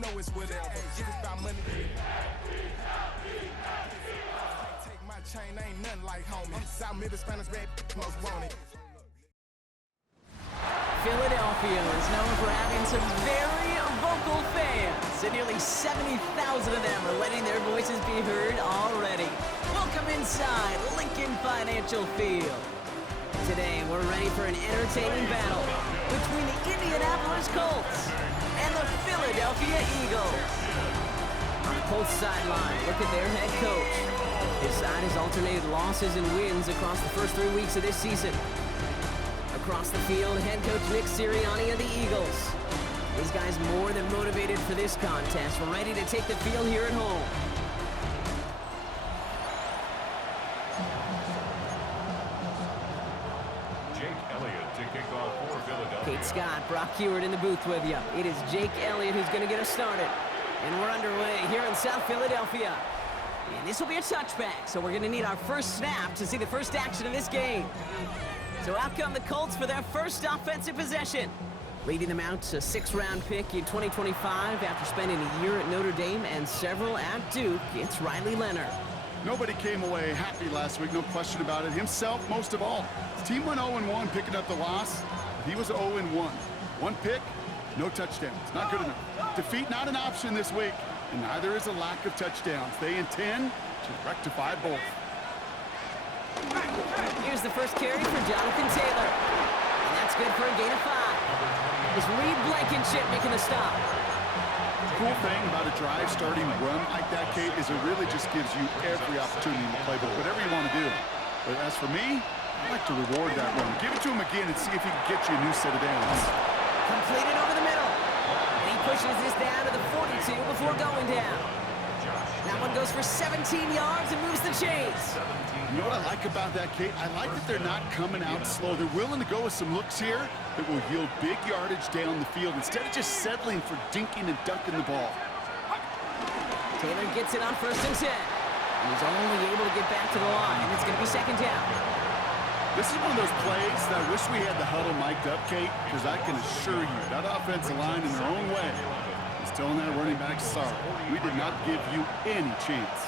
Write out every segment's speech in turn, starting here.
know it's whatever. If it's about money, take my chain, ain't nothing like homie. South Middle Spanish red most want it. Philadelphia is known for having some very vocal fans, and nearly 70,000 of them are letting their voices be heard already. Welcome inside Lincoln Financial Field. Today, we're ready for an entertaining battle between the Indianapolis Colts and the Philadelphia Eagles. On the Colts sideline, look at their head coach. His side has alternated losses and wins across the first 3 weeks of this season. Across the field, head coach Nick Sirianni of the Eagles. These guys more than motivated for this contest. We're ready to take the field here at home. Kate Scott, Brock Heward in the booth with you. It is Jake Elliott who's going to get us started. And we're underway here in South Philadelphia. And this will be a touchback, so we're going to need our first snap to see the first action of this game. So out come the Colts for their first offensive possession. Leading them out to 6th-round pick in 2025 after spending a year at Notre Dame and several at Duke, it's Riley Leonard. Nobody came away happy last week, no question about it. Himself, most of all. His team went 0-1, picking up the loss. He was 0-1. One pick, no touchdowns. Not good enough. Defeat not an option this week, and neither is a lack of touchdowns. They intend to rectify both. Here's the first carry for Jonathan Taylor. And that's good for a gain of 5. It's Reed Blankenship making the stop. The cool thing about a drive starting run like that, Kate, is it really just gives you every opportunity in the playbook, whatever you want to do. But as for me, I like to reward that run. Give it to him again and see if he can get you a new set of downs. Completed over the middle. And he pushes this down to the 42 before going down. That one goes for 17 yards and moves the chains. You know what I like about that, Kate? I like that they're not coming out slow. They're willing to go with some looks here that will yield big yardage down the field instead of just settling for dinking and dunking the ball. Taylor gets it on 1st and 10. And he's only able to get back to the line. It's going to be 2nd down. This is one of those plays that I wish we had the huddle mic'd up, Kate, because I can assure you that offensive line in their own way is telling that running back, sorry, we did not give you any chance.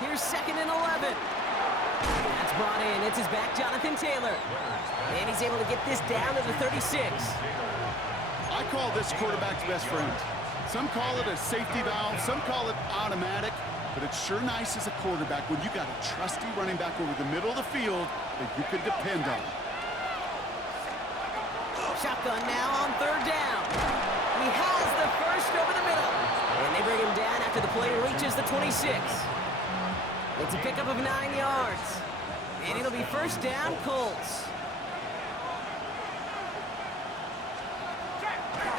Here's 2nd and 11. That's brought in. It's his back, Jonathan Taylor. And he's able to get this down to the 36. I call this quarterback's best friend. Some call it a safety valve, some call it automatic, but it's sure nice as a quarterback when you got a trusty running back over the middle of the field that you can depend on. Shotgun now on 3rd down. He has the first over the middle. And they bring him down after the play reaches the 26. It's a pickup of 9 yards. And it'll be 1st down, Colts.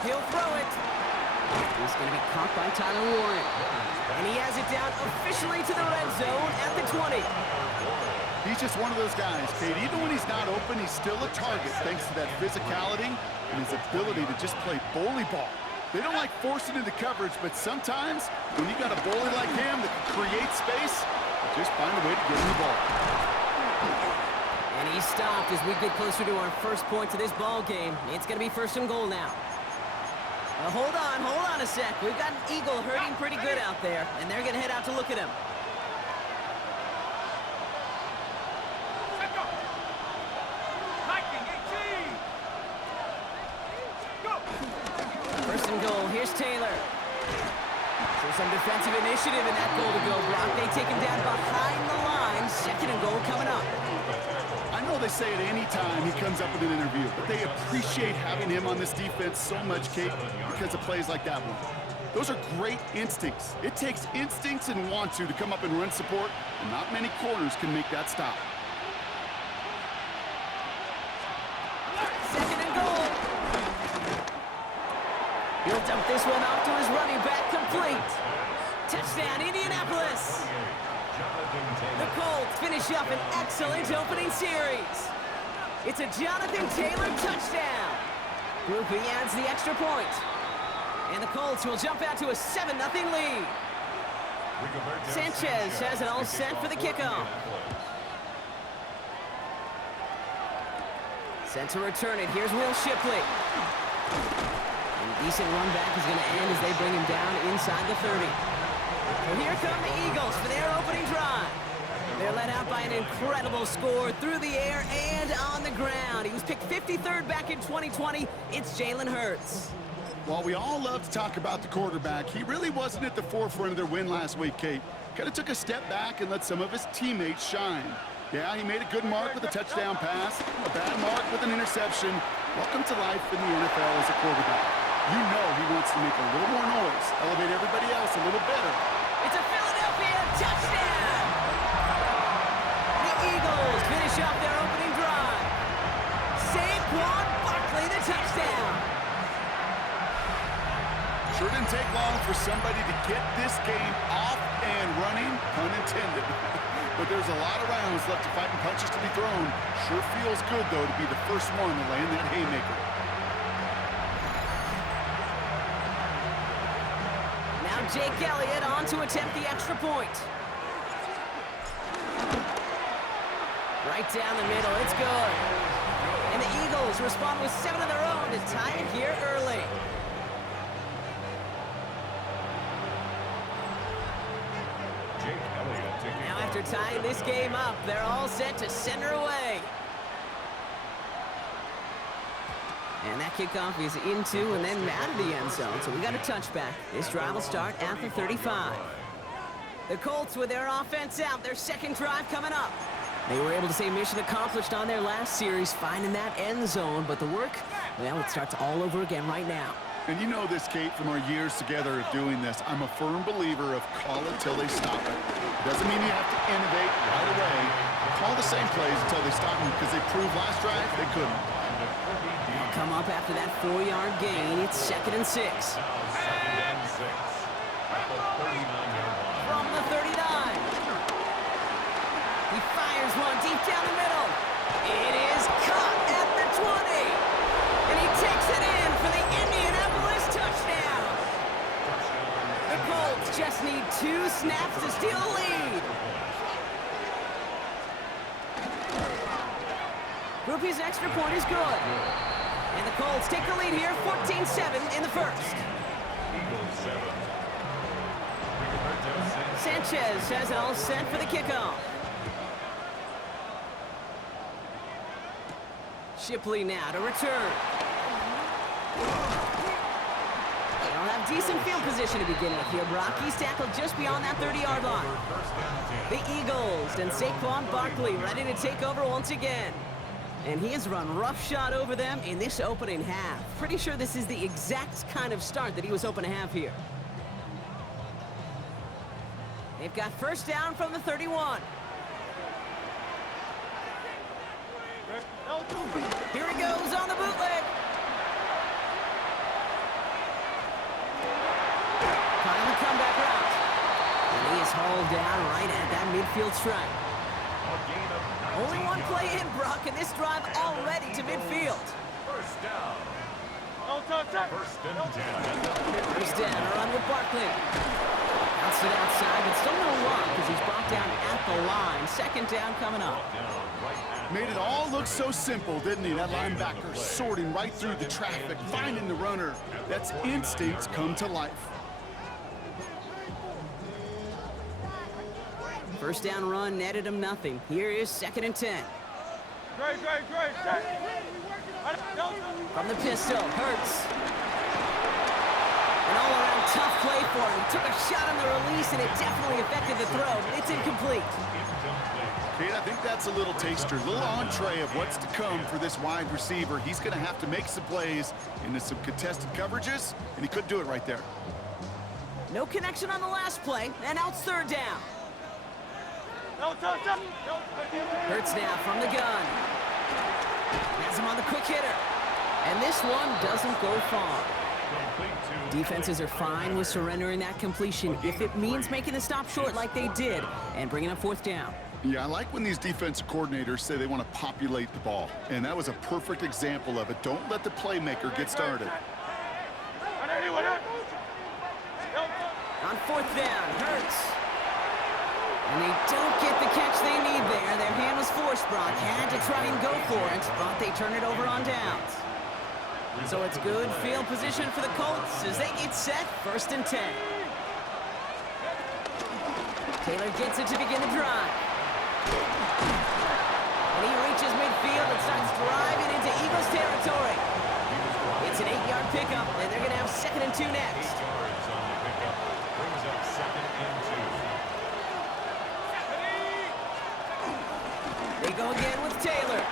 He'll throw it. He's going to be caught by Tyler Warren. And he has it down officially to the red zone at the 20. He's just one of those guys, Kate. Even when he's not open, he's still a target thanks to that physicality and his ability to just play bully ball. They don't like forcing into coverage, but sometimes when you got a bully like him that can create space, just find a way to get him the ball. And he's stopped as we get closer to our first point to this ball game. It's going to be 1st and goal now. Now hold on a sec. We've got an Eagle hurting pretty good out there, and they're going to head out to look at him. First and goal. Here's Taylor. So some defensive initiative in that goal to go, Brock. They take him down behind the line. 2nd and goal coming up. I know they say it any time he comes up with an interview, but they appreciate having him on this defense so much, Kate, because of plays like that one. Those are great instincts. It takes instincts and want to come up and run support, and not many corners can make that stop. 2nd and goal. He'll dump this one off to his running back, complete. Touchdown, Indianapolis. The Colts finish up an excellent opening series. It's a Jonathan Taylor touchdown. Groupie adds the extra point. And the Colts will jump out to a 7-0 lead. Sanchez has it all set for the kickoff. Set to return it. Here's Will Shipley. And a decent run back is going to end as they bring him down inside the 30. So here come the Eagles for their opening drive. They're led out by an incredible score through the air and on the ground. He was picked 53rd back in 2020. It's Jalen Hurts. While we all love to talk about the quarterback, he really wasn't at the forefront of their win last week, Kate. Kind of took a step back and let some of his teammates shine. Yeah, he made a good mark with a touchdown pass, a bad mark with an interception. Welcome to life in the NFL as a quarterback. You know he wants to make a little more noise, elevate everybody else a little better. It's a Philadelphia touchdown! The Eagles finish off their opening drive. Saquon Barkley, the touchdown. Sure didn't take long for somebody to get this game off and running, pun intended. But there's a lot of rounds left to fight and punches to be thrown. Sure feels good, though, to be the first one to land that haymaker. Now Jake Elliott on to attempt the extra point. Right down the middle, it's good. And the Eagles respond with 7 of their own to tie it here early. Now after tying this game up, they're all set to send her away. And that kickoff is into and then out of the end zone, so we got a touchback. This drive will start at the 35. The Colts with their offense out, their second drive coming up. They were able to say mission accomplished on their last series, finding that end zone, but the work, well, it starts all over again right now. And you know this, Kate, from our years together of doing this. I'm a firm believer of call it till they stop it. Doesn't mean you have to innovate right away. Call the same plays until they stop them, because they proved last drive they couldn't. They'll come up after that 4-yard gain. It's 2nd and 6. From the 39. He fires one deep down the middle. It is caught at the 20. And he takes it in for the Indianapolis touchdown. The Colts just need 2 snaps to steal the lead. Groupie's extra point is good. And the Colts take the lead here, 14-7 in the first. Sanchez has it all set for the kickoff. Shipley now to return. They'll have decent field position to begin with here. Brock, he's tackled just beyond that 30-yard line. The Eagles and Saquon Barkley ready to take over once again. And he has run roughshod over them in this opening half. Pretty sure this is the exact kind of start that he was hoping to have here. They've got first down from the 31. Here he goes on the bootleg. Kind of a comeback route. And he is hauled down right at that midfield stripe. Only one play in, Brock, and this drive already to midfield. First down. First down, a run with Barkley. Bounced it outside, but still no run because he's brought down at the line. Second down coming up. Made it all look so simple, didn't he? That linebacker sorting right through the traffic, finding the runner. That's instincts come to life. First down run netted him nothing. Here is 2nd and 10. From the pistol, Hurts. An all-around tough play for him. Took a shot on the release, and it definitely affected the throw, but it's incomplete. Kate, I think that's a little taster, a little entree of what's to come for this wide receiver. He's going to have to make some plays into some contested coverages, and he couldn't do it right there. No connection on the last play, and now it's 3rd down. Hurts now from the gun. Has him on the quick hitter. And this one doesn't go far. Defenses are fine with surrendering that completion if it means making the stop short like they did and bringing up 4th down. Yeah, I like when these defensive coordinators say they want to populate the ball. And that was a perfect example of it. Don't let the playmaker get started. On 4th down, Hurts. And they don't get the catch they need there. Their hand was forced. Brock had to try and go for it, but they turn it over on downs. So it's good field position for the Colts as they get set, 1st and 10. Taylor gets it to begin the drive. And he reaches midfield and starts driving into Eagles territory. It's an 8-yard pickup, and they're going to have 2nd and 2 next. They go again with Taylor.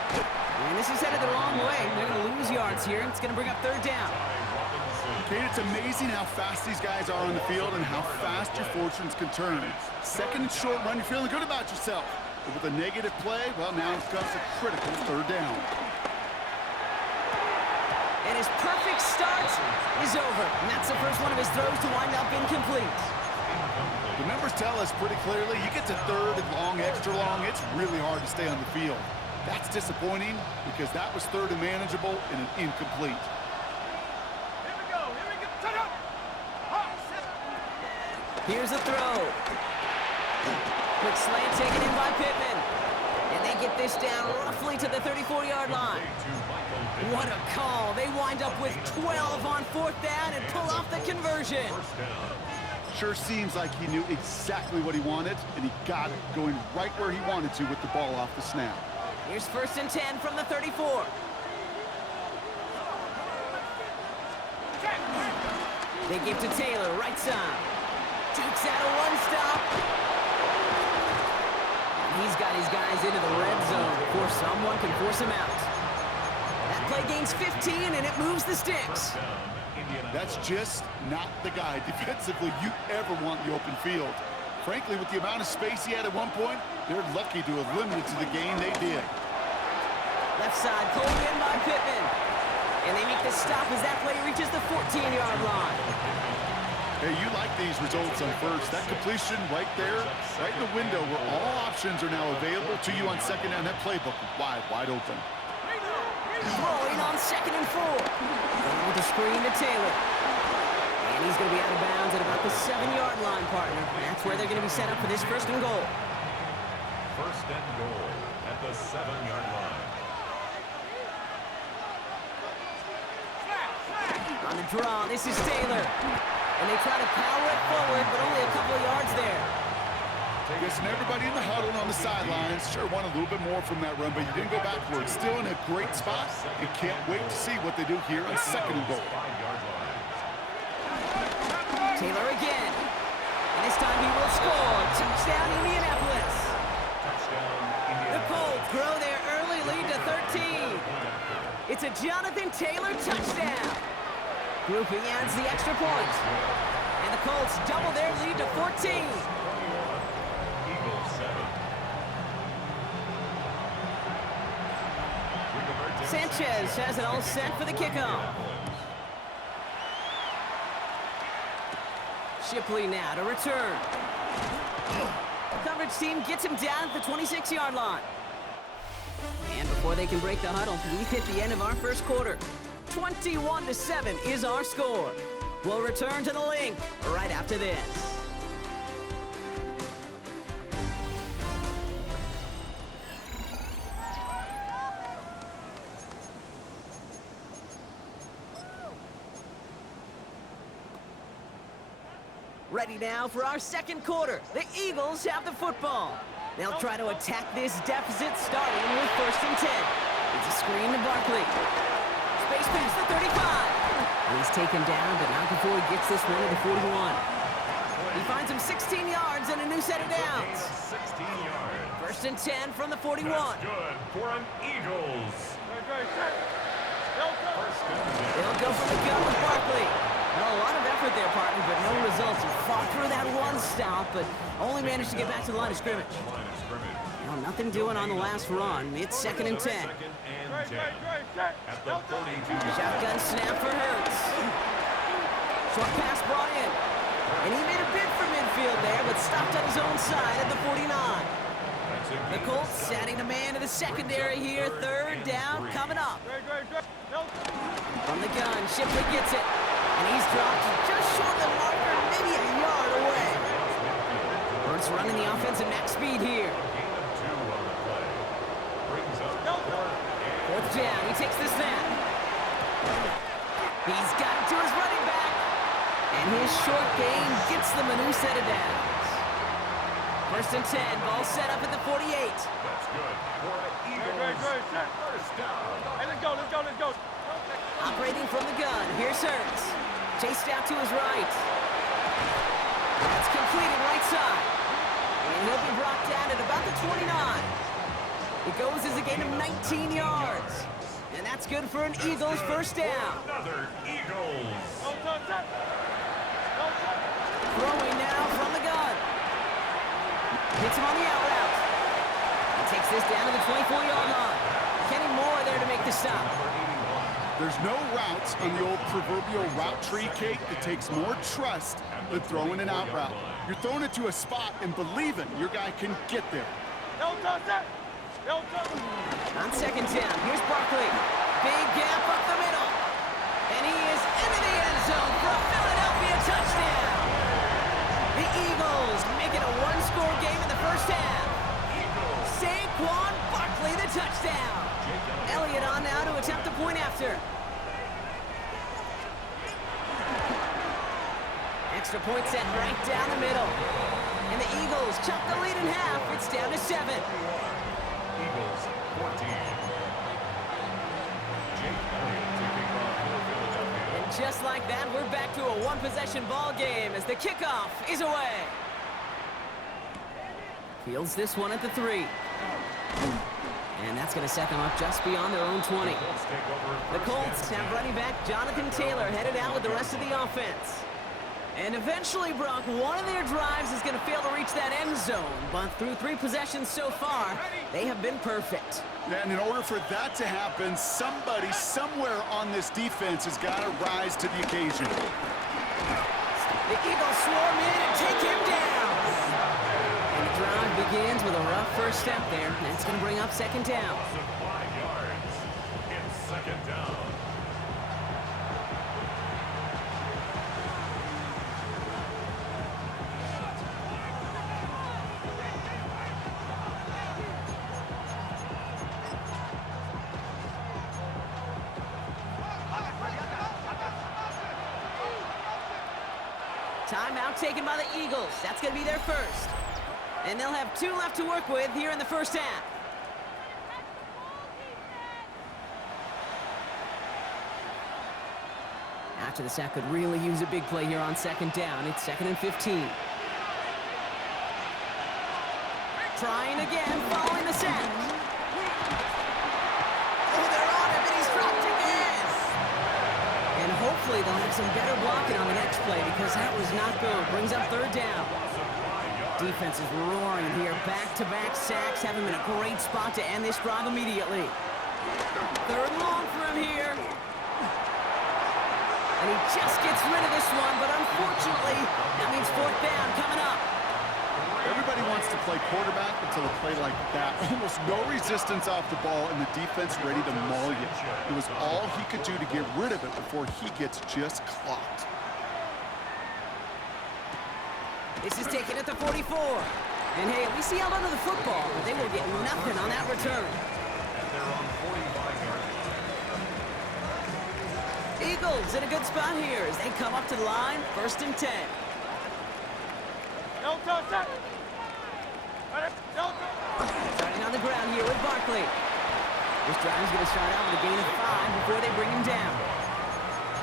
And this is headed the wrong way. They're going to lose yards here. It's going to bring up 3rd down. Kate, it's amazing how fast these guys are on the field and how fast your fortunes can turn. 2nd and short run, you're feeling good about yourself. But with a negative play, well, now comes a critical 3rd down. And his perfect start is over. And that's the first one of his throws to wind up incomplete. The numbers tell us pretty clearly, you get to 3rd and long, extra long, it's really hard to stay on the field. That's disappointing because that was 3rd and manageable and an incomplete. Here's a throw. Quick slant taken in by Pittman. And they get this down roughly to the 34-yard line. What a call. They wind up with 12 on 4th down and pull off the conversion. Sure seems like he knew exactly what he wanted, and he got it going right where he wanted to with the ball off the snap. Here's 1st and 10 from the 34. They give to Taylor, right side. Takes out a one-stop. He's got his guys into the red zone before someone can force him out. That play gains 15, and it moves the sticks. That's just not the guy defensively you ever want in the open field. Frankly, with the amount of space he had at one point, they're lucky to have limited to the game they did. Left side pulled in by Pittman. And they make the stop as that play reaches the 14-yard line. Hey, you like these results on 1st. That completion right there, right in the window where all options are now available to you on 2nd down. That playbook wide open. Throwing on 2nd and 4. Going with the screen to Taylor. And he's going to be out of bounds at about the 7-yard line, partner. That's where they're going to be set up for this 1st and goal. 1st and goal at the 7-yard line. On the draw, this is Taylor. And they try to power it forward, but only a couple of yards there. Guessing everybody in the huddle and on the sidelines sure want a little bit more from that run, but you didn't go backwards. Still in a great spot. You can't wait to see what they do here on 2nd and goal. Taylor again. And this time he will score. Touchdown, Indianapolis. The Colts grow their early lead to 13. It's a Jonathan Taylor touchdown. Grouping adds the extra point. And the Colts double their lead to 14. Sanchez has it all set for the kickoff. Shipley now to return. Coverage team gets him down at the 26-yard line. And before they can break the huddle, we've hit the end of our 1st quarter. 21-7 is our score. We'll return to the link right after this. Ready now for our 2nd quarter. The Eagles have the football. They'll try to attack this deficit starting with 1st and 10. It's a screen to Barkley. Space past the 35. And he's taken down, but not before he gets this one to the 41. He finds him 16 yards and a new set of downs. 16 yards. 1st and 10 from the 41. That's good for an Eagles. They'll go for the gun with Barkley. Well, a lot of effort there, partner, but no results. He fought through that one stop, but only managed to get back to the line of scrimmage. Well, nothing doing on the last run. It's 2nd and 10. At the 42. Shotgun snap for Hurts. Short pass brought in. And he made a bid for midfield there, but stopped on his own side at the 49. The Colts adding a man to the secondary here. 3rd down coming up. From the gun, Shipley gets it. And he's dropped just short of the marker, maybe a yard away. Hurts Colts running the offense at max speed here. Gain of 2 on the play. Brings up 4th down, he takes the snap. He's got it to his running back. And his short gain gets them a new set of downs. 1st and 10, ball set up at the 48. That's good for the Eagles. First down. Hey, let's go. Operating from the gun, here's Hurts. Chased out to his right. That's completed right side. And he'll be brought down at about the 29. It goes as a gain of 19 yards. And that's good for an Eagles first down. Another Eagles. Throwing now from the gun. Hits him on the out route. He takes this down to the 24-yard line. Kenny Moore there to make the stop. There's no routes on the old proverbial route tree, Kate, that takes more trust than throwing an out route. You're throwing it to a spot and believing your guy can get there. On 2nd down, here's Barkley. Big gap up the middle. And he is into the end zone for a Philadelphia touchdown. The Eagles make it a one-score game in the first half. Saquon Barkley the touchdown. Elliott on now to attempt the point after. Extra point set right down the middle. And the Eagles chop the lead in half. It's down to 7. Eagles 14. Jake Elliott taking off for Philadelphia. And just like that, we're back to a one-possession ball game as the kickoff is away. Fields this one at the 3. And that's going to set them up just beyond their own 20. The Colts have running back Jonathan Taylor headed out with the rest of the offense. And eventually, Brock, one of their drives is going to fail to reach that end zone. But through 3 possessions so far, they have been perfect. Yeah, and in order for that to happen, somebody somewhere on this defense has got to rise to the occasion. The Eagles swarm in and take him down. And the drive begins with a rough first step there. That's going to bring up 2nd down. 5 yards. It's 2nd down. Timeout taken by the Eagles. That's going to be their first. And they'll have 2 left to work with here in the first half. After the sack could really use a big play here on 2nd down. It's 2nd and 15. Trying again, following the sack. Oh, they're on him, and he's dropped again. And hopefully they'll have some better blocking on the next play because that was not good. Brings up 3rd down. Defense is roaring here. Back-to-back sacks have him in a great spot to end this drive immediately. 3rd and long for him here. And he just gets rid of this one, but unfortunately, that means 4th down coming up. Everybody wants to play quarterback until a play like that. Almost no resistance off the ball, and the defense ready to maul you. It was all he could do to get rid of it before he gets just clocked. This is taken at the 44. And hey, at least he held onto the football, but they will get nothing on that return. And they're on 45-yard line. Eagles in a good spot here as they come up to the line, 1st and 10. Starting on the ground here with Barkley. This drive is going to start out with a gain of 5 before they bring him down.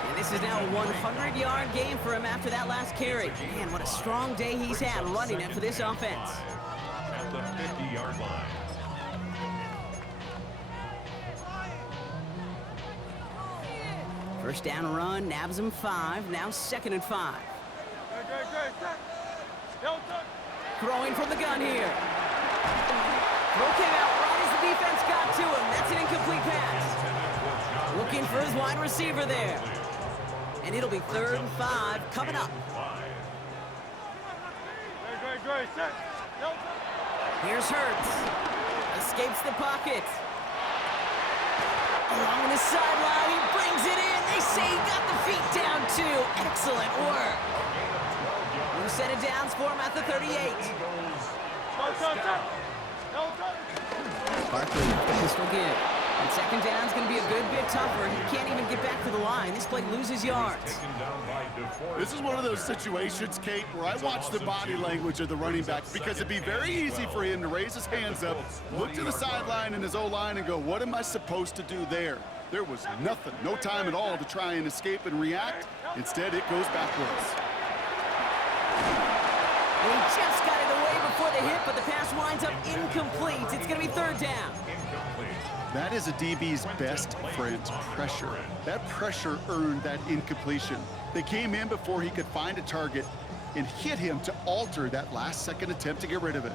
And this is now a 100-yard game for him after that last carry. Man, what a strong day he's had running it for this offense. At the 50-yard line. First down run, nabs him 5, now 2nd and 5. Throwing from the gun here. Throw came out right as the defense got to him. That's an incomplete pass. Looking for his wide receiver there. And it'll be 3rd and 5 coming up. Here's Hurts. Escapes the pocket. Along the sideline, he brings it in. They say he got the feet down too. Excellent work. set of downs for him at the 38. Barkley off the pistol give. And second down's going to be a good bit tougher. He can't even get back to the line. This play loses yards. This is one of those situations, Kate, where I watch the body language of the running back because it'd be very easy for him to raise his hands up, look to the sideline in his O-line and go, what am I supposed to do there? There was nothing, no time at all to try and escape and react. Instead, it goes backwards. He just got it away before the hit, but the pass winds up incomplete. It's going to be third down. That is a DB's best friend, pressure. That pressure earned that incompletion. They came in before he could find a target and hit him to alter that last-second attempt to get rid of it.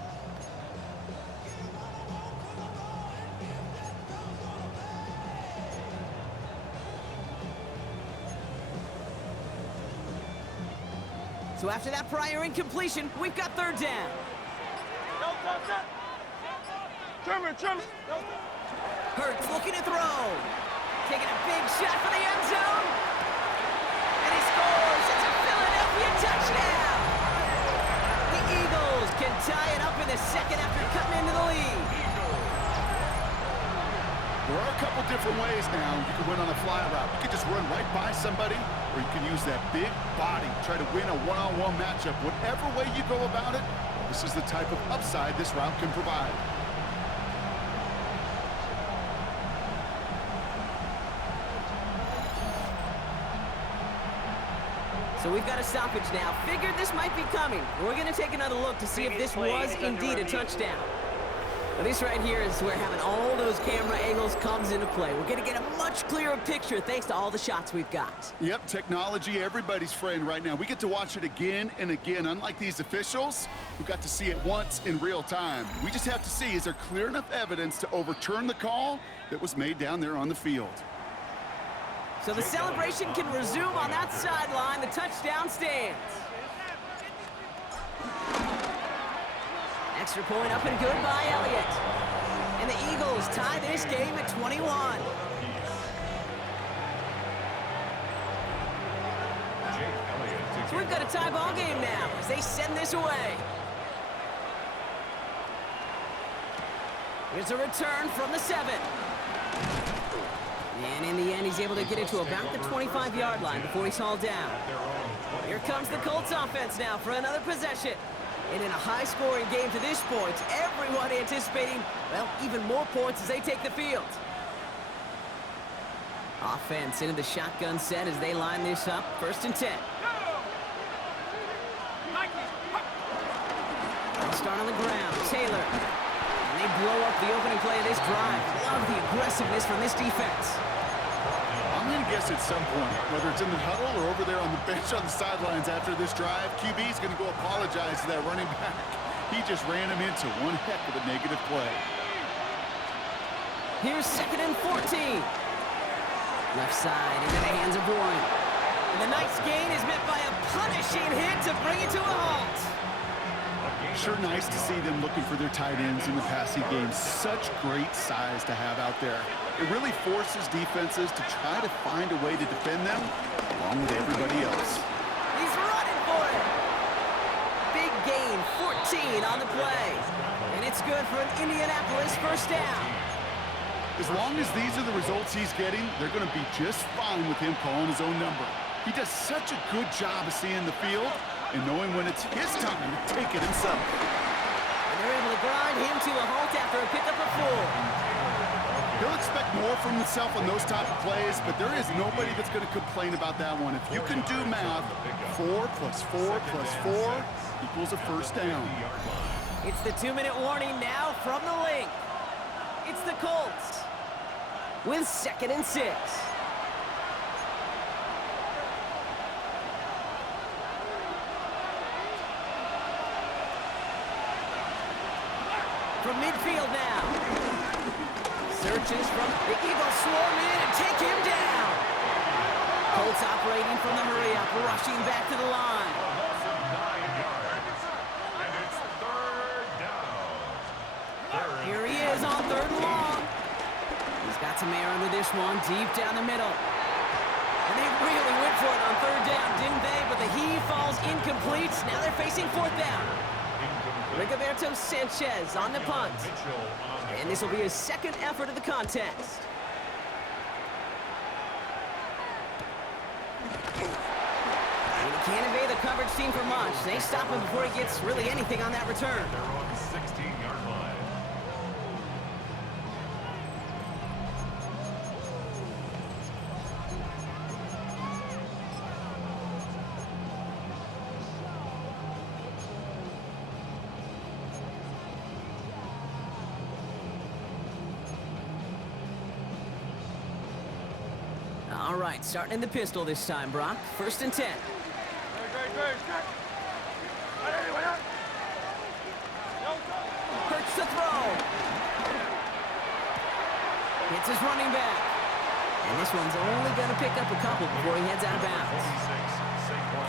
So after that prior incompletion, we've got third down. Hurts looking to throw. Taking a big shot for the end zone. And he scores. It's a Philadelphia touchdown. The Eagles can tie it up in the second after cutting into the lead. There are a couple different ways now. You can win on a fly route. You can just run right by somebody, or you can use that big body, try to win a one-on-one matchup. Whatever way you go about it, this is the type of upside this route can provide. So we've got a stoppage now. Figured this might be coming. We're going to take another look to see if this was indeed a touchdown. Well, this right here is where having all those camera angles comes into play. We're going to get a much clearer picture thanks to all the shots we've got. Yep, technology, everybody's friend right now. We get to watch it again and again. Unlike these officials, who got to see it once in real time. We just have to see, is there clear enough evidence to overturn the call that was made down there on the field? So the celebration can resume on that sideline. The touchdown stands. Extra point up and good by Elliott. And the Eagles tie this game at 21. So we've got a tie ball game now as they send this away. Here's a return from the 7. And in the end, he's able to get it to about the 25-yard line before he's hauled down. Here comes the Colts offense now for another possession. And in a high-scoring game to this point, everyone anticipating, well, even more points as they take the field. Offense into the shotgun set as they line this up. 1st and 10. They'll start on the ground. Taylor. And they blow up the opening play of this drive. Love the aggressiveness from this defense. I'm going to guess at some point, whether it's in the huddle or over there on the bench on the sidelines after this drive, QB's going to go apologize to that running back. He just ran him into one heck of a negative play. Here's 2nd and 14. Left side into the hands of Warren. And the nice gain is met by a punishing hit to bring it to a halt. Sure nice to see them looking for their tight ends in the passing game. Such great size to have out there. It really forces defenses to try to find a way to defend them along with everybody else. He's running for it. Big gain, 14 on the play. And it's good for an Indianapolis 1st down. As long as these are the results he's getting, they're going to be just fine with him calling his own number. He does such a good job of seeing the field and knowing when it's his time to take it himself. And they're able to grind him to a halt after a pickup of 4. He'll expect more from himself on those type of plays, but there is nobody that's going to complain about that one. If you can do math, 4 plus 4 plus 4 equals a 1st down. It's the 2-minute warning now from the link. It's the Colts with 2nd and 6. From midfield now. Searches from the Eagles swarm in and take him down. Colts operating from the hurry-up, rushing back to the line. And it's 3rd down. Here he is on 3rd and long. He's got some air under this one, deep down the middle. And they really went for it on third down, didn't they? But the heave falls incomplete. Now they're facing fourth down. Rigoberto Sanchez on the punt. And this will be his second effort of the contest. And he can't evade the coverage team for much. They stop him before he gets really anything on that return. They're on the 16-yard line. All right, starting in the pistol this time, Brock. 1st and 10. Hurts to throw. Hits his running back. And this one's only going to pick up a couple before he heads out of bounds.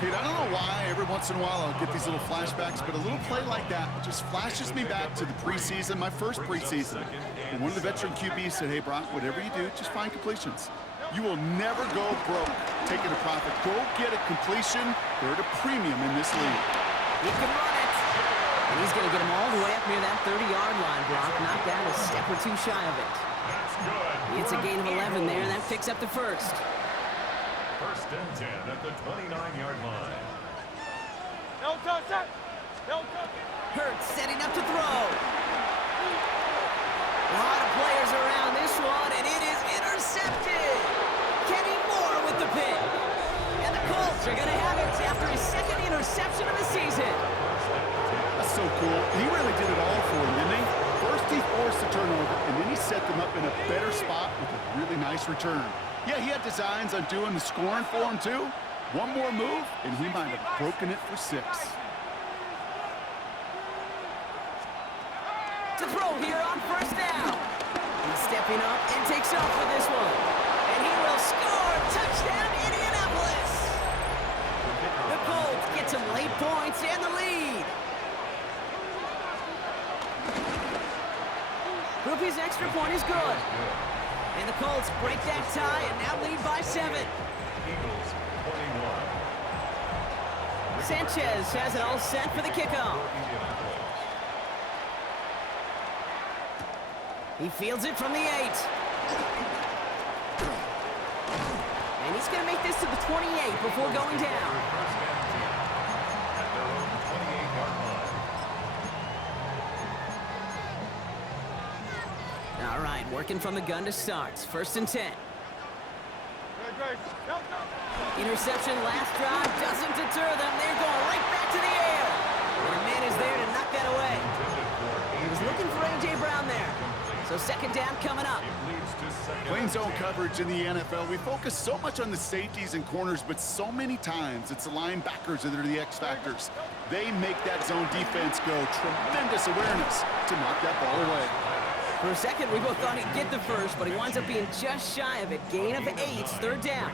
Kid, I don't know why every once in a while I'll get these little flashbacks, but a little play like that just flashes me back to the preseason, my first preseason. And one of the veteran QBs said, hey, Brock, whatever you do, just find completions. You will never go broke taking a profit. Go get a completion. They're at a premium in this league. He can run it. And he's going to get him all the way up near that 30-yard line, Brock. Knocked out a step or two shy of it. That's good. It's a gain of 11 there, and that picks up the first. 1st and 10 at the 29-yard line. Hurts setting up to throw. A lot of players around this one, and it is intercepted. Kenny Moore with the pick. And the Colts are going to have it after his second interception of the season. That's so cool. He really did it all for him, didn't he? First he forced the turnover, and then he set them up in a better spot with a really nice return. Yeah, he had designs on doing the scoring for him, too. One more move, and he might have broken it for 6. To throw here on 1st down. He's stepping up and takes off for this one. And he will score. Touchdown, Indianapolis. The Colts get some late points and the lead. Groupie's extra point is good. And the Colts break that tie and now lead by 7. Eagles 21. Sanchez has it all set for the kickoff. He fields it from the 8. And he's going to make this to the 28 before going down. At their own 28-yard line. All right, working from the gun to start. 1st and 10. Interception last drive doesn't deter them. They're going right back to the air. And a man is there to knock that away. He was looking for A.J. Brown there. So 2nd down coming up. Playing zone coverage in the NFL, we focus so much on the safeties and corners, but so many times it's the linebackers that are the X factors. They make that zone defense go. Tremendous awareness to knock that ball away. For a second, we both thought he'd get the first, but he winds up being just shy of it. Gain of 8, 3rd down.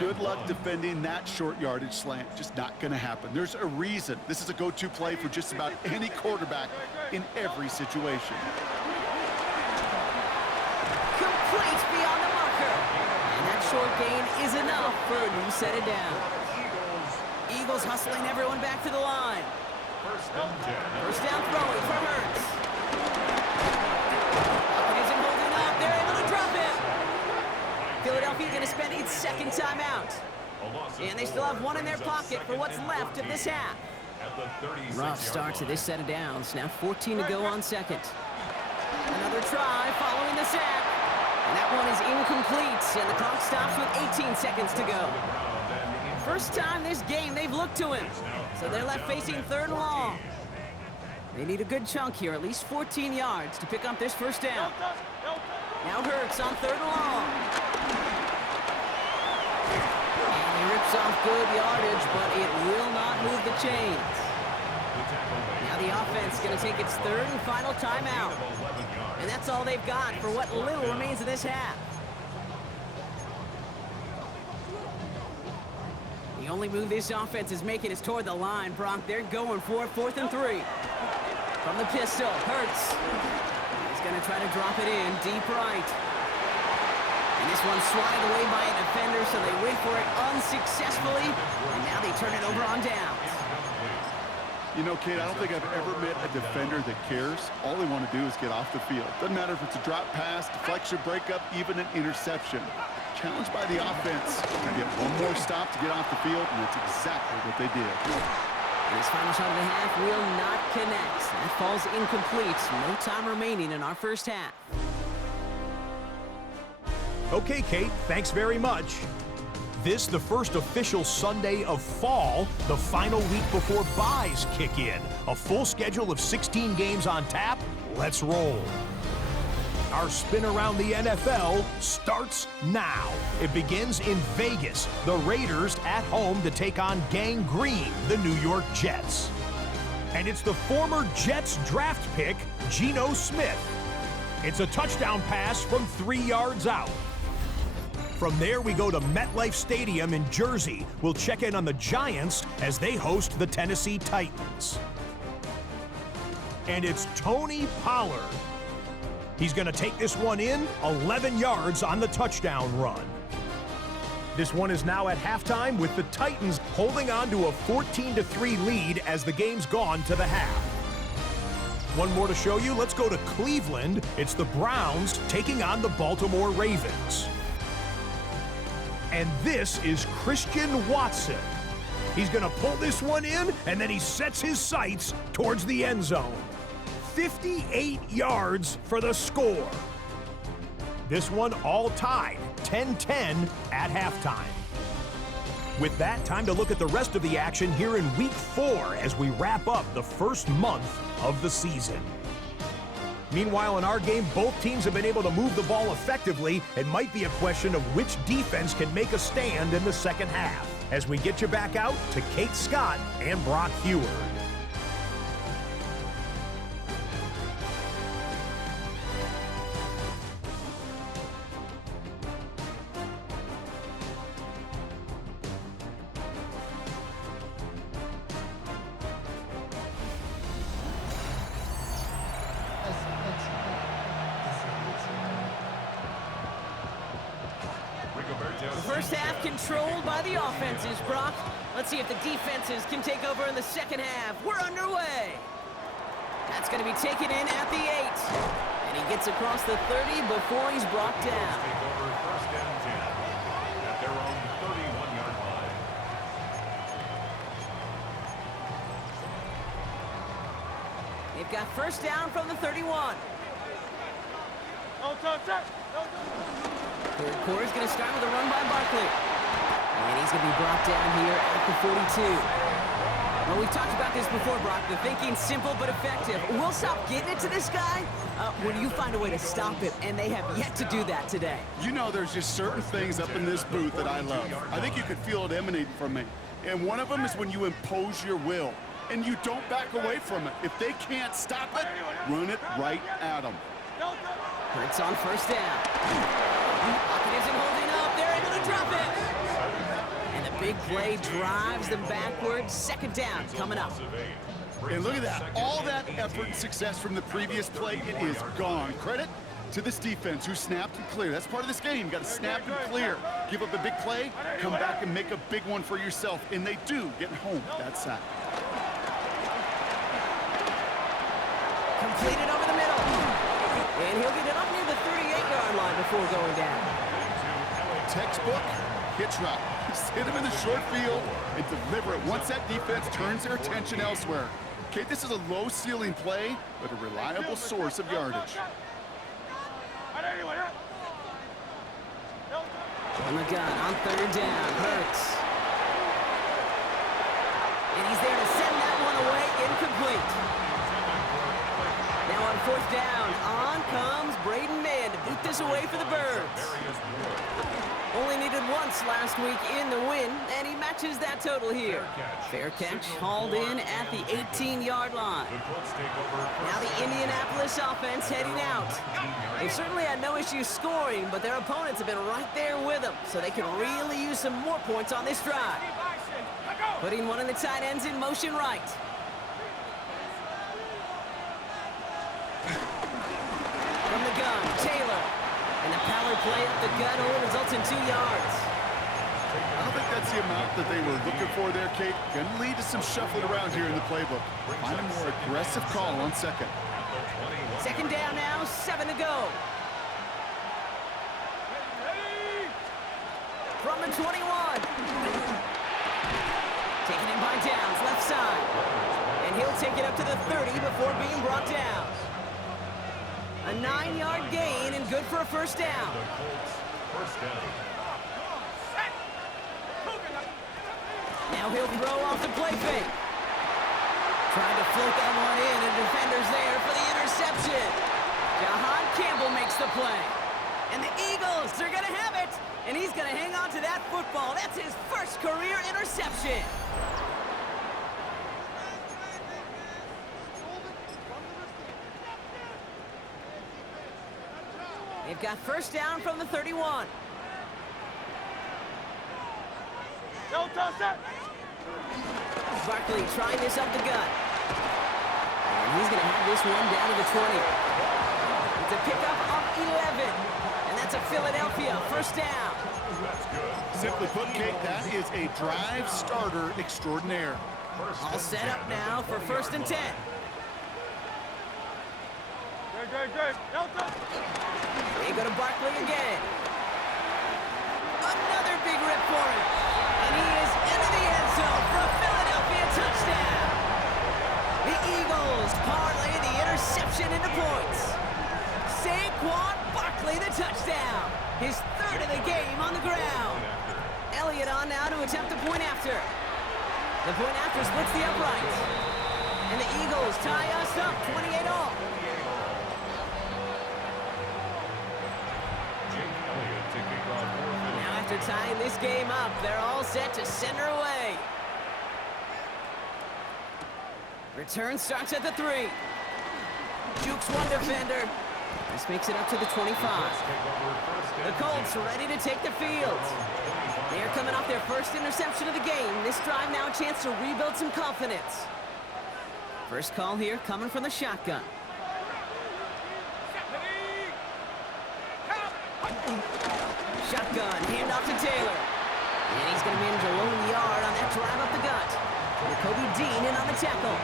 Good luck defending that short yardage slant. Just not going to happen. There's a reason. This is a go-to play for just about any quarterback in every situation. Complete beyond the marker. And that short gain is enough for a new set it down. Eagles hustling everyone back to the line. 1st down throwing for Hurts. Isn't holding up. They're able to drop him. Philadelphia going to spend its 2nd timeout. And they still have one in their pocket for what's left of this half. Rough start to this set of downs. Now 14 to go on 2nd. Another try following the sack. And that one is incomplete, and the clock stops with 18 seconds to go. First time this game they've looked to him, so they're left facing 3rd and long. They need a good chunk here, at least 14 yards to pick up this 1st down. Now Hurts on 3rd and long. And he rips off good yardage, but it will not move the chains. Now the offense is going to take its 3rd and final timeout. And that's all they've got for what little remains of this half. The only move this offense is making is toward the line, Brock. They're going for 4th and 3. From the pistol, Hurts. He's going to try to drop it in deep right. And this one swatted away by a defender, so they went for it unsuccessfully, and now they turn it over on downs. You know, Kate, I don't think I've ever met a defender that cares. All they want to do is get off the field. Doesn't matter if it's a drop pass, deflection, breakup, even an interception. Challenged by the offense. They get one more stop to get off the field, and that's exactly what they did. And his final shot of the half will not connect. That falls incomplete. No time remaining in our first half. Okay, Kate, thanks very much. This, the first official Sunday of fall, the final week before byes kick in. A full schedule of 16 games on tap. Let's roll. Our spin around the NFL starts now. It begins in Vegas. The Raiders at home to take on Gang Green, the New York Jets. And it's the former Jets draft pick, Geno Smith. It's a touchdown pass from 3 yards out. From there, we go to MetLife Stadium in Jersey. We'll check in on the Giants as they host the Tennessee Titans. And it's Tony Pollard. He's going to take this one in, 11 yards on the touchdown run. This one is now at halftime with the Titans holding on to a 14-3 lead as the game's gone to the half. One more to show you. Let's go to Cleveland. It's the Browns taking on the Baltimore Ravens. And this is Christian Watson. He's going to pull this one in, and then he sets his sights towards the end zone. 58 yards for the score. This one all tied, 10-10 at halftime. With that, time to look at the rest of the action here in Week 4 as we wrap up the first month of the season. Meanwhile, in our game, both teams have been able to move the ball effectively. It might be a question of which defense can make a stand in the second half. As we get you back out to Kate Scott and Brock Heward. First half controlled by the offenses, Brock. Let's see if the defenses can take over in the second half. We're underway. That's going to be taken in at the 8. And he gets across the 30 before he's brought down. Take over first and 10 at their own 31-yard line. They've got first down from the 31. Third quarter is going to start with a run by Barkley. And he's going to be brought down here at the 42. Well, we've talked about this before, Brock. The thinking's simple but effective. We'll stop getting it to this guy when you find a way to stop it, and they have yet to do that today. You know, there's just certain things up in this booth that I love. I think you could feel it emanating from me. And one of them is when you impose your will, and you don't back away from it. If they can't stop it, run it right at them. Hurts on first down. Pocket isn't holding up. They're able to drop it. And the big play drives them backwards. Second down coming up. And look at that. All that effort and success from the previous play, it is gone. Credit to this defense who snapped and cleared. That's part of this game. You got to snap and clear. Give up a big play, come back and make a big one for yourself. And they do, getting home that sack. Completed over the middle. And he'll get it up near the 38-yard line before going down. Textbook hitch route. Just hit him in the short field and deliver it once that defense turns their attention elsewhere. Okay, this is a low ceiling play, but a reliable source of yardage. On the gun, on third down, Hurts. And he's there to send that one away, incomplete. Now on fourth down, on comes Braden Mann to boot this away for the Birds. Only needed once last week in the win, and he matches that total here. Fair catch hauled in at the 18-yard line. Now the Indianapolis offense heading out. They've certainly had no issues scoring, but their opponents have been right there with them, so they can really use some more points on this drive. Putting one of the tight ends in motion right. From the gun, Taylor. And the power play up the gut only results in 2 yards. I don't think that's the amount that they were looking for there, Kate. Going to lead to some shuffling around here in the playbook. Find a more aggressive call on second. Second down now, 7 to go. From the 21. Taken in by Downs, left side. And he'll take it up to the 30 before being brought down. A 9-yard gain and good for a first down. The Colts, first down. Now he'll throw off the play fake. Trying to float that one in, and defender's there for the interception. Jahan Campbell makes the play. And the Eagles, they're going to have it. And he's going to hang on to that football. That's his first career interception. They've got first down from the 31. Barkley trying this up the gut. And he's going to have this one down to the 20. It's a pickup of 11. And that's a Philadelphia first down. Simply put, Kate, that is a drive starter extraordinaire. All set up now for first and 10. They go to Barkley again. Another big rip for him. And he is into the end zone for a Philadelphia touchdown. The Eagles parlay the interception into points. Saquon Barkley the touchdown. His third of the game on the ground. Elliott on now to attempt the point after. The point after splits the uprights. And the Eagles tie us up 28-all. Now after tying this game up, they're all set to send her away. Return starts at the 3. Jukes one defender. This makes it up to the 25. The Colts ready to take the field. They are coming off their first interception of the game. This drive now a chance to rebuild some confidence. First call here coming from the shotgun. Shotgun, handoff to Taylor. And he's going to manage a lone yard on that drive up the gut. Kobe Dean in on the tackle.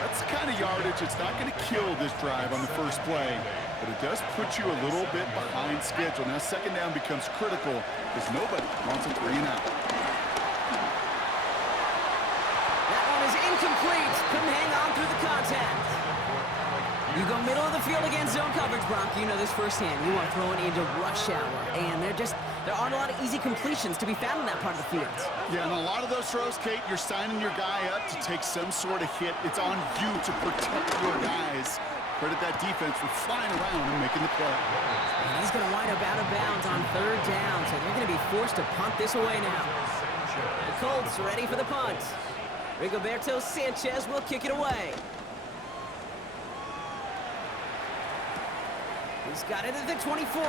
That's the kind of yardage it's not going to kill this drive on the first play, but it does put you a little bit behind schedule. Now second down becomes critical because nobody wants a 3 and out. That one is incomplete. Couldn't hang on through the contact. You go middle of the field against zone coverage, Bronk. You know this firsthand. You are throwing into rush hour, and there aren't a lot of easy completions to be found in that part of the field. Yeah, and a lot of those throws, Kate, you're signing your guy up to take some sort of hit. It's on you to protect your guys. Credit that defense for flying around and making the play. And he's going to wind up out of bounds on third down, so they're going to be forced to punt this away now. The Colts ready for the punt. Rigoberto Sanchez will kick it away. He's got it at the 24.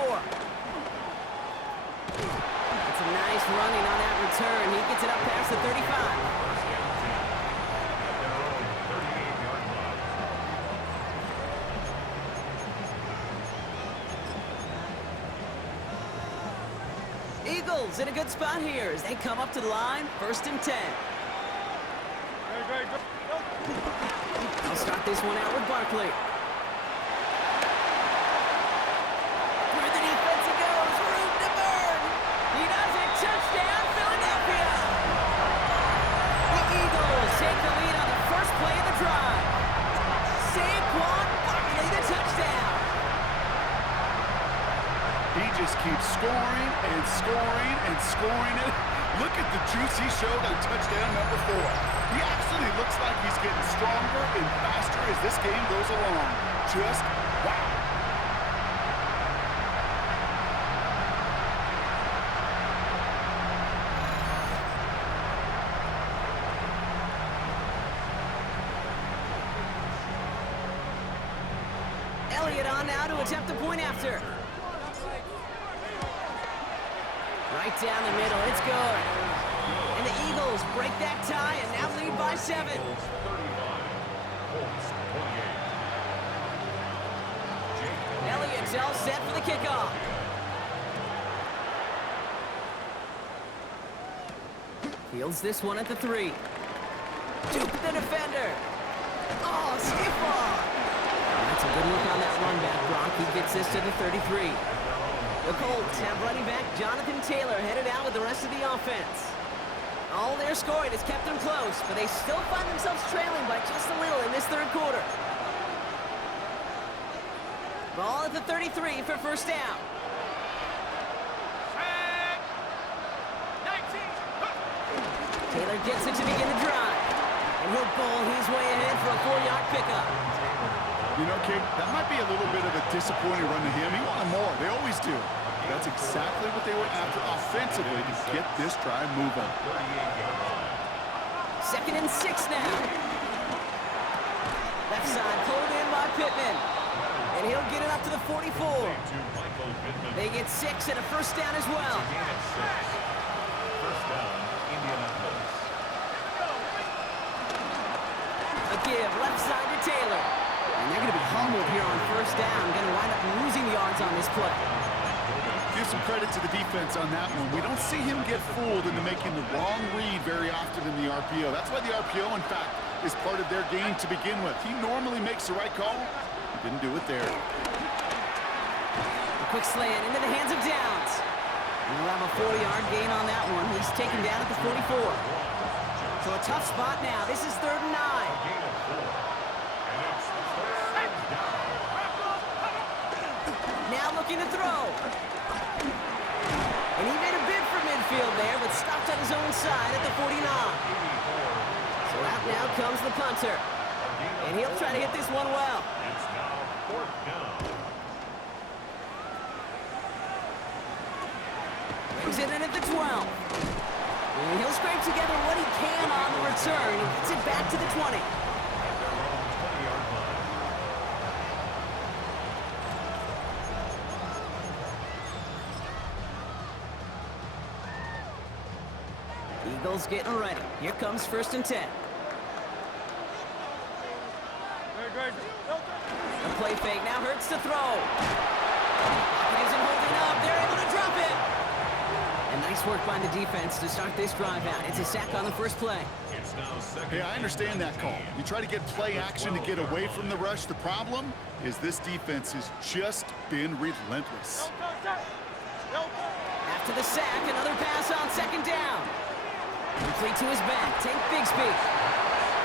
It's a nice running on that return. He gets it up past the 35. Eagles in a good spot here as they come up to the line, first and 10. I'll start this one out with Barkley. Keeps scoring and scoring and scoring it. Look at the juice he showed on touchdown number 4. He actually looks like he's getting stronger and faster as this game goes along. Just wow. Elliott on now to attempt the point after. Right down the middle, it's good. And the Eagles break that tie and now lead by 7. Elliott He's all set for the kickoff. Fields this one at the 3. Juke the defender. Oh, stiff arm. That's a good look on that run back, Brock. He gets this to the 33. The Colts have running back Jonathan Taylor headed out with the rest of the offense. All their scoring has kept them close, but they still find themselves trailing by just a little in this third quarter. Ball at the 33 for first down. Taylor gets it to begin the drive. And he'll bowl his way ahead for a 4-yard pickup. You know, Kate, that might be a little bit of a disappointing run to him. He wanted more. They always do. That's exactly what they were after offensively to get this drive moving. 2nd and 6 now. Left side pulled in by Pittman. And he'll get it up to the 44. They get 6 and a first down as well. First down, Indianapolis. A give left side to Taylor. And they're going to be humbled here on first down. Going to wind up losing yards on this play. Give some credit to the defense on that one. We don't see him get fooled into making the wrong read very often in the RPO. That's why the RPO, in fact, is part of their game to begin with. He normally makes the right call. He didn't do it there. A quick slant into the hands of Downs. And we'll have a 4-yard gain on that one. He's taken down at the 44. So a tough spot now. This is 3rd and 9. Now looking to throw. And he made a bid for midfield there, but stopped on his own side at the 49. So out now comes the punter. And he'll try to hit this one well. It's now 4th down. Brings it in at the 12. And he'll scrape together what he can on the return. He gets it back to the 20. Eagles getting ready. Here comes 1st and 10. The play fake now hurts to throw. It isn't holding up. They're able to drop it. And nice work by the defense to start this drive out. It's a sack on the first play. It's now 2nd. Hey, I understand that call. You try to get play action to get away from the rush. The problem is this defense has just been relentless. After the sack, another pass on 2nd down. Complete to his back, Tank Bigsby.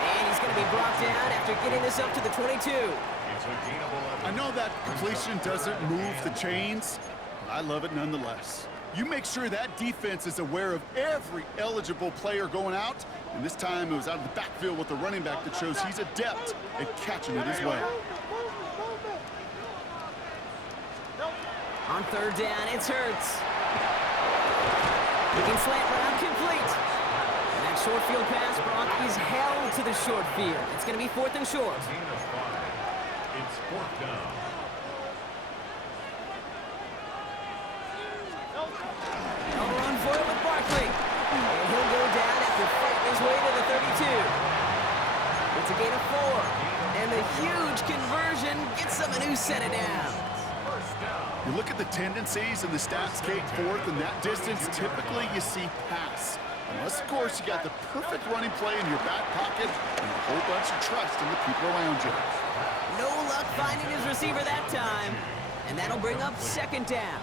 And he's going to be brought down after getting this up to the 22. It's a gain of 11. I know that completion doesn't move the chains, but I love it nonetheless. You make sure that defense is aware of every eligible player going out, and this time it was out of the backfield with the running back that shows he's adept at catching it as well. On 3rd down, it's Hurts. Looking slant route complete. And that short field pass, Brock, is held to the short field. It's going to be 4th and short. Gain of 5. It's 4th down. They'll run for it with Barkley. And he'll go down after fighting his way to the 32. It's a gain of 4. And the huge conversion gets them a new set of downs. You look at the tendencies in the stats, Kate, 4th, and that distance, typically you see pass. Unless, of course, you got the perfect running play in your back pocket and a whole bunch of trust in the people around you. No luck finding his receiver that time. And that'll bring up 2nd down.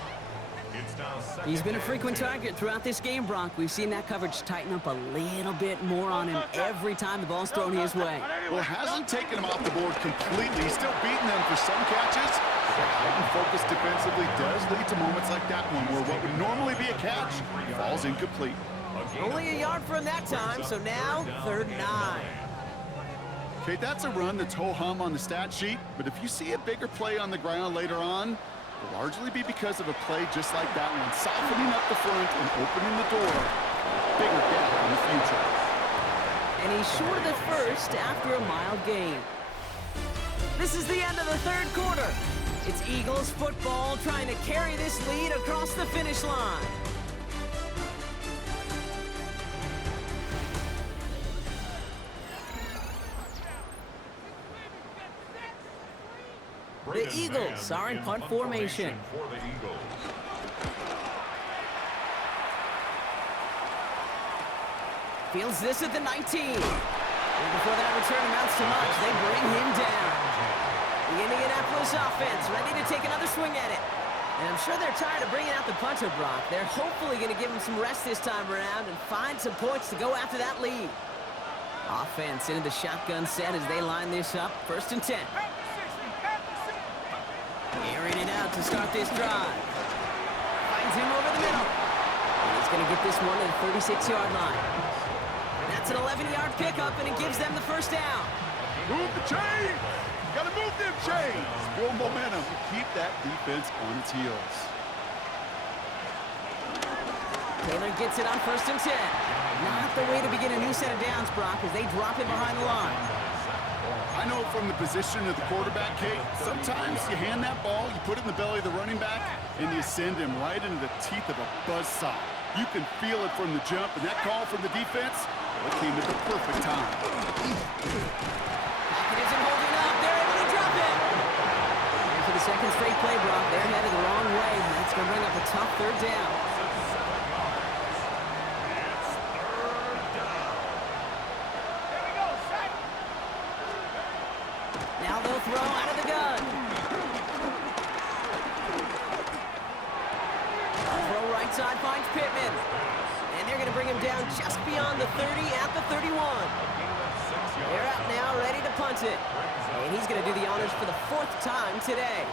It's now 2nd. He's been a frequent target throughout this game, Brock. We've seen that coverage tighten up a little bit more on him every time the ball's thrown his way. Well, it hasn't taken him off the board completely. He's still beating them for some catches. But heightened focus defensively does lead to moments like that one where what would normally be a catch falls incomplete. Only a yard for him that time, so now 3rd and 9. Okay, that's a run that's ho-hum on the stat sheet, but if you see a bigger play on the ground later on, it'll largely be because of a play just like that one, softening up the front and opening the door for a bigger gap in the future. And he's short of the first after a mild gain. This is the end of the 3rd quarter. It's Eagles football trying to carry this lead across the finish line. The Eagles are in punt formation. For the Eagles. Fields this at the 19. And before that return amounts to much, they bring him down. The Indianapolis offense ready to take another swing at it. And I'm sure they're tired of bringing out the punter, Brock. They're hopefully going to give him some rest this time around and find some points to go after that lead. Offense into the shotgun set as they line this up. 1st and 10. Airing it out to start this drive. Finds him over the middle. And he's going to get this one to the 36-yard line. That's an 11-yard pickup, and it gives them the first down. Move the chains! Gotta move them chains! Build momentum. Keep that defense on its heels. Taylor gets it on 1st and 10. Not the way to begin a new set of downs, Brock, as they drop it behind the line. I know from the position of the quarterback, Kate, sometimes you hand that ball, you put it in the belly of the running back, and you send him right into the teeth of a buzzsaw. You can feel it from the jump, and that call from the defense, it came at the perfect time. Pocket isn't holding up. They're able to drop it. And for the second straight play, Brock, they're headed the wrong way. That's going to bring up a tough 3rd down. Now they'll throw out of the gun. Throw right side finds Pittman. And they're going to bring him down just beyond the 30 at the 31. They're out now, ready to punt it. And he's going to do the honors for the 4th time today.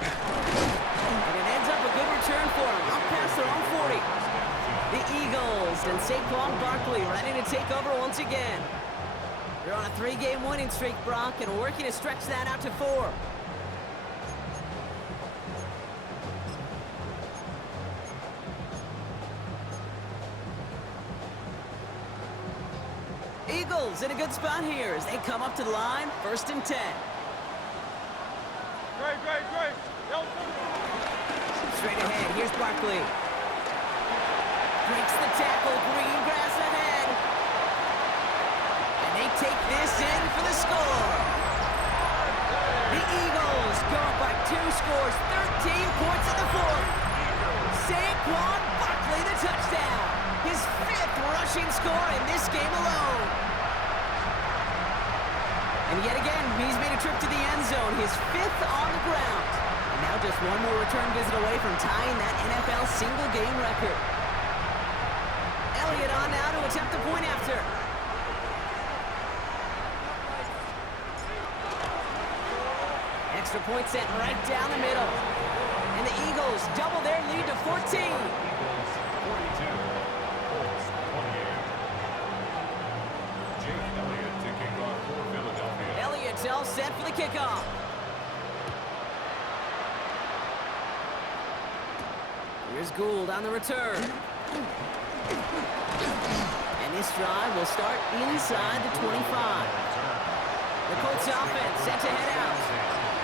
And it ends up a good return for him. Up past their own 40. The Eagles and Saquon Barkley ready to take over once again. They're on a 3-game winning streak, Brock, and working to stretch that out to 4. Eagles in a good spot here as they come up to the line. 1st and 10. Great. Straight ahead, here's Barkley. Breaks the tackle, green grass ahead. And they take this in for the score. The Eagles go up by 2 scores, 13 points in the 4th. Saquon Barkley the touchdown. His 5th rushing score in this game alone. And yet again, he's made a trip to the end zone, his 5th on the ground. And now just one more return visit away from tying that NFL single-game record. Elliott on now to attempt the point after. Extra point set right down the middle. And the Eagles double their lead to 14. Elliott's all set for the kickoff. Here's Gould on the return. And this drive will start inside the 25. The Colts offense set to head out.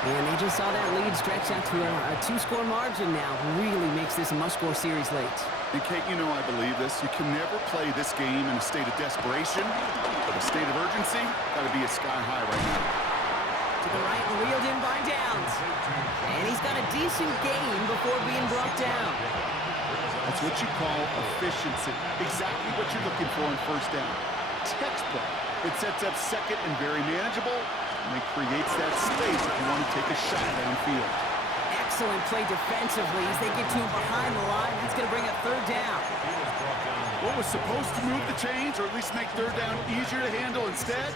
And they just saw that lead stretch out to a 2-score margin now. Really makes this a must-score series late. And Kate, you know I believe this. You can never play this game in a state of desperation, but a state of urgency got to be a sky high right now. To the right and wheeled in by Downs. And he's got a decent gain before being brought down. That's what you call efficiency. Exactly what you're looking for on 1st down. Textbook. It sets up 2nd and very manageable, and it creates that space if you want to take a shot downfield. Excellent play defensively as they get to him behind the line. That's going to bring up 3rd down. What was supposed to move the chains, or at least make 3rd down easier to handle instead,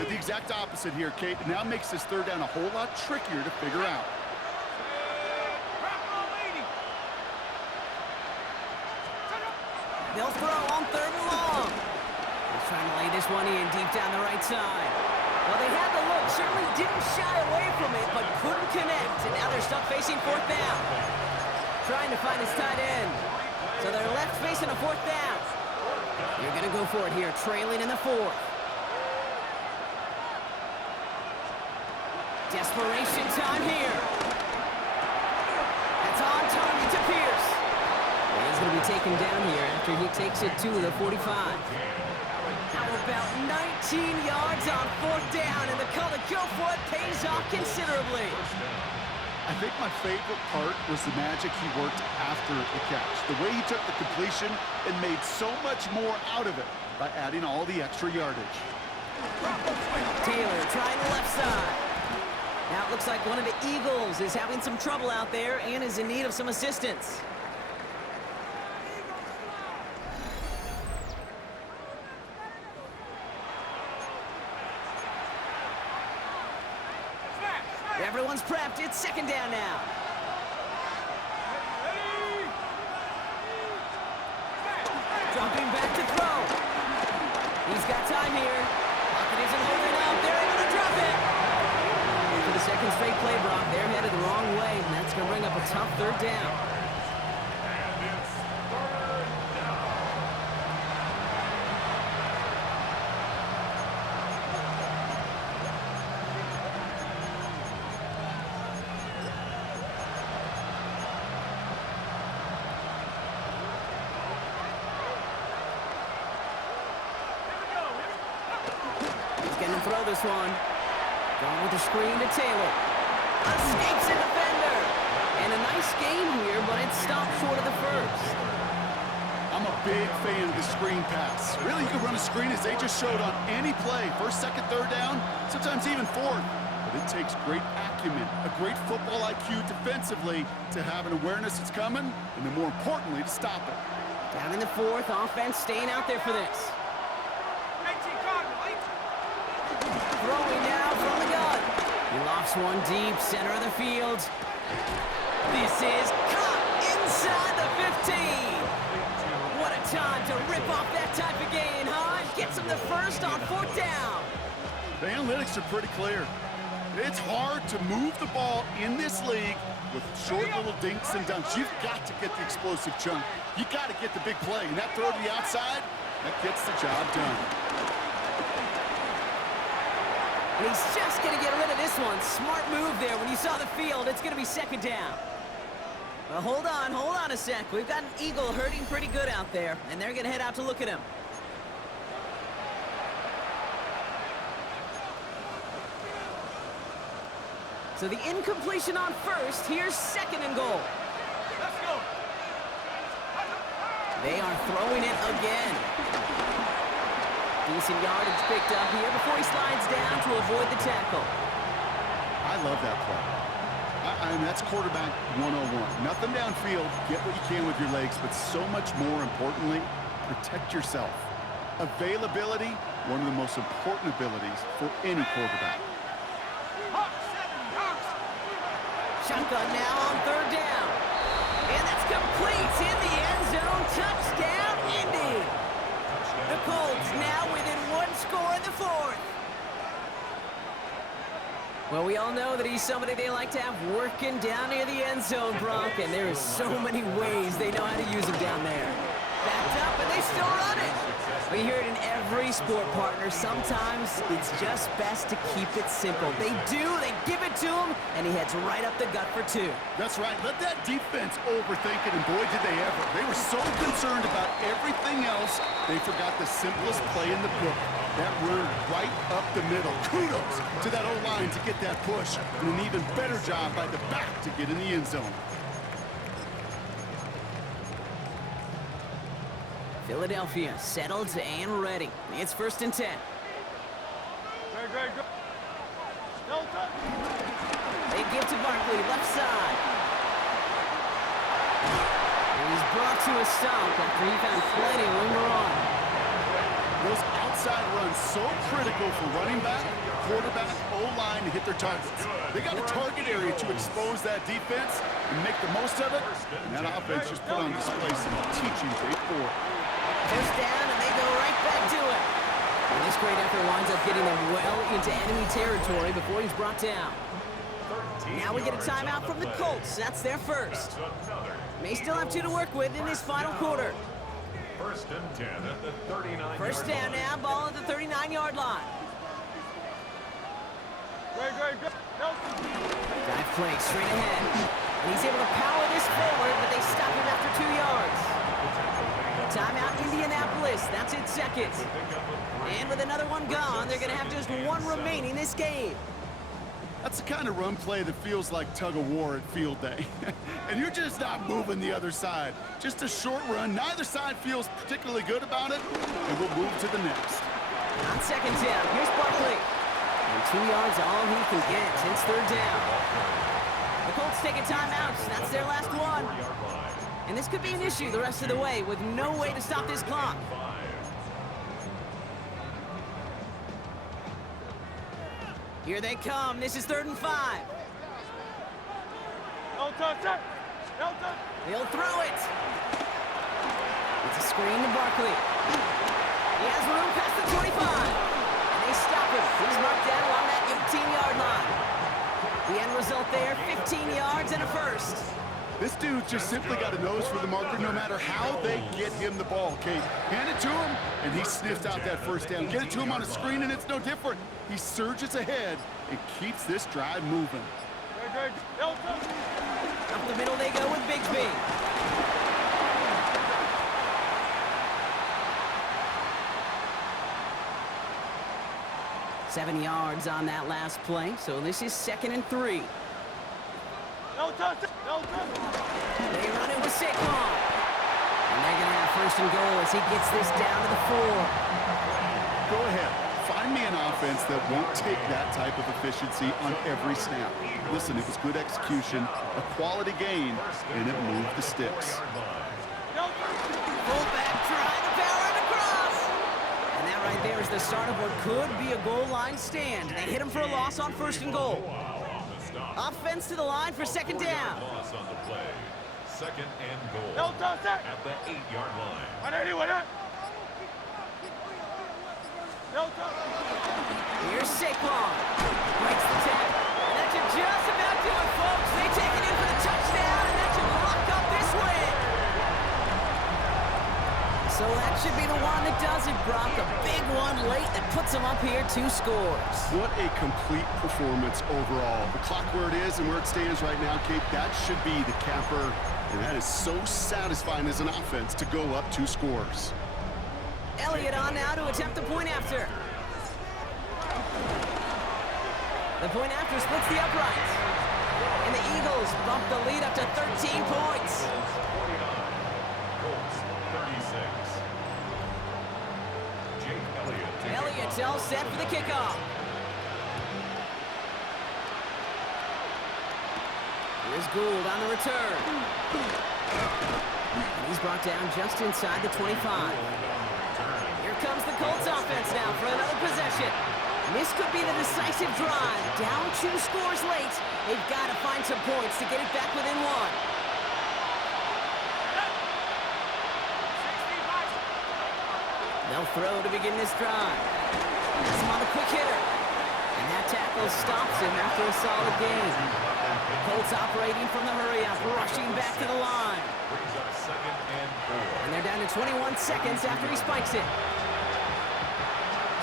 did the exact opposite here, Kate. It now makes this 3rd down a whole lot trickier to figure out. They'll throw on 3rd and long. He's trying to lay this one in deep down the right side. Well, they had the look, certainly didn't shy away from it, but couldn't connect. And now they're stuck facing 4th down. Trying to find his tight end. So they're left facing a 4th down. You're going to go for it here, trailing in the 4th. Desperation time here. That's on target to Pierce. And he's He's going to be taken down here after he takes it to the 45. How about 19 yards on 4th down, and the call to go for it pays off considerably. I think my favorite part was the magic he worked after the catch. The way he took the completion and made so much more out of it by adding all the extra yardage. Taylor trying the left side. Now it looks like one of the Eagles is having some trouble out there and is in need of some assistance. Everyone's prepped. It's 2nd down now. Dropping back to throw. He's got time here. Pocket isn't holding up. They're able to drop it. And for the 2nd straight play, Brock, they're headed the wrong way, and that's going to bring up a tough 3rd down. And it's 3rd down. He's going to throw this one. Going with the screen to Taylor. Escapes a defender. And a nice game here, but it stopped short of the 1st. I'm a big fan of the screen pass. Really, you can run a screen as they just showed on any play. 1st, 2nd, 3rd down, sometimes even 4th. But it takes great acumen, a great football IQ defensively to have an awareness it's coming, and then more importantly, to stop it. Down in the 4th, offense staying out there for this. Throwing now from the gun. He lofts one deep, center of the field. This is caught inside the 15. What a time to rip off that type of gain, huh? Gets him the 1st on 4th down. The analytics are pretty clear. It's hard to move the ball in this league with short little dinks and dunks. You've got to get the explosive chunk. You got to get the big play. And that throw to the outside, that gets the job done. And he's just going to get rid of this one. Smart move there. When you saw the field, it's going to be 2nd down. Well, hold on a sec. We've got an Eagle hurting pretty good out there, and they're going to head out to look at him. So the incompletion on 1st. Here's 2nd and goal. Let's go. They are throwing it again. Decent yardage picked up here before he slides down to avoid the tackle. I love that play. I mean, that's quarterback 101. Nothing downfield, get what you can with your legs, but so much more importantly, protect yourself. Availability, one of the most important abilities for any quarterback. Shotgun now on 3rd down. And that's complete in the end zone. Touchdown, Indy. The Colts now within 1 score in the 4th. Well, we all know that he's somebody they like to have working down near the end zone, Brock, and there is so many ways they know how to use him down there. Backed up, and they still run it. We hear it in every sport, partner. Sometimes it's just best to keep it simple. They give it to him, and he heads right up the gut for 2. That's right. Let that defense overthink it, and boy, did they ever. They were so concerned about everything else, they forgot the simplest play in the book. That run right up the middle. Kudos to that O-line to get that push, and an even better job by the back to get in the end zone. Philadelphia settled and ready. It's 1st and 10. They give to Barkley, left side. And he's brought to a stop after he found plenty of room to run. Those outside runs so critical for running back, quarterback, O-line to hit their targets. They got a target area to expose that defense and make the most of it. And that offense just put on display some teaching tape for it. 1st down, and they go right back to it. And this great effort winds up getting them well into enemy territory before he's brought down. Now we get a timeout from the Colts. That's their 1st. May still have 2 to work with in this final quarter. 1st and 10 at the 39. 1st down now, ball at the 39-yard line. Dive play straight ahead. And he's able to power this forward, but they stop him after 2 yards. Timeout, Indianapolis. That's its second. And with another one gone, they're going to have just one remaining this game. That's the kind of run play that feels like tug-of-war at field day. And you're just not moving the other side. Just a short run. Neither side feels particularly good about it, and we'll move to the next. On second down, here's Barkley. And 2 yards all he can get since third down. The Colts taking timeouts. That's their last one. And this could be an issue the rest of the way with no way to stop this clock. Here they come. This is 3rd and 5. He'll throw it. It's a screen to Barkley. He has room past the 25. And they stop him. He's marked down along that 18-yard line. The end result there, 15 yards and a first. This dude just simply got a nose for the marker no matter how they get him the ball, Kate. Hand it to him, and he sniffs out that first down. Get it to him on a screen, and it's no different. He surges ahead and keeps this drive moving. Up the middle they go with Bigsby. Seven yards on that last play, so this is 2nd and 3. They run it with Saquon. And they're going to have 1st and goal as he gets this down to the 4. Go ahead. Find me an offense that won't take that type of efficiency on every snap. Listen, it was good execution, a quality gain, and it moved the sticks. Fullback trying to power it across. And that right there is the start of what could be a goal line stand. They hit him for a loss on 1st and goal. Offense to the line for 2nd down. Loss on the play. 2nd and goal at the 8-yard line. Here's Saquon. Breaks the tap. And that should just about do it, folks. They take it in for the touchdown, and that should lock up this win. So that should be the one that does it, Brock. A big one late that puts them up here 2 scores. What a complete performance overall. The clock where it is and where it stands right now, Kate, that should be the capper. And that is so satisfying as an offense to go up 2 scores. Elliott on now to attempt the point after. The point after splits the uprights. And the Eagles bump the lead up to 13 points. Colts 36. Jake Elliott. Elliott's all set for the kickoff. Here's Gould on the return. And he's brought down just inside the 25. Here comes the Colts offense now for another possession. This could be the decisive drive. Down 2 scores late. They've got to find some points to get it back within 1. They'll throw to begin this drive. Has him on a quick hitter. And that tackle stops him after a solid gain. Colts operating from the hurry-up, rushing back to the line. Brings up 2nd and 4. And they're down to 21 seconds after he spikes it.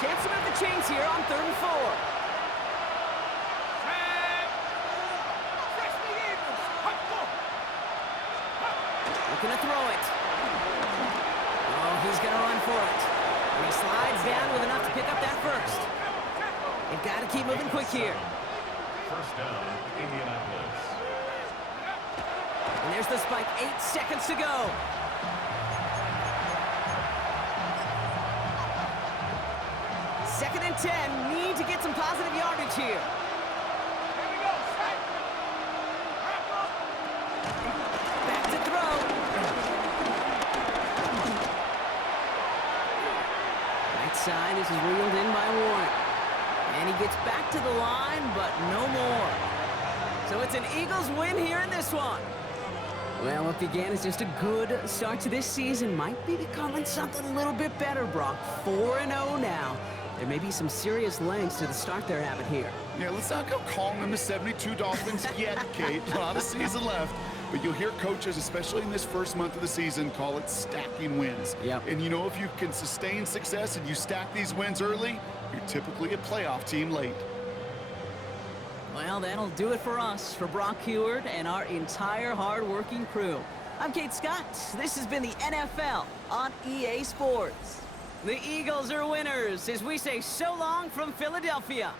Chance to move the chains here on 3rd and 4. Looking to throw it. Oh, he's going to run for it. And he slides down with enough to pick up that first. They've got to keep moving quick here. 1st down, Indianapolis. And there's the spike. 8 seconds to go. Second and 10. Need to get some positive yardage here. Back to throw. Right side. This is reeled in by Warren. And he gets back to the line, but no more. So it's an Eagles win here in this one. Well, what began as just a good start to this season might be becoming something a little bit better, Brock. 4-0 now. There may be some serious legs to the start they're having here. Yeah, let's not go calling them the 72 Dolphins yet, Kate. A lot of season left. But you'll hear coaches, especially in this first month of the season, call it stacking wins. Yep. And you know, if you can sustain success and you stack these wins early, you're typically a playoff team late. Well, that'll do it for us, for Brock Heward and our entire hard-working crew. I'm Kate Scott. This has been the NFL on EA Sports. The Eagles are winners as we say so long from Philadelphia.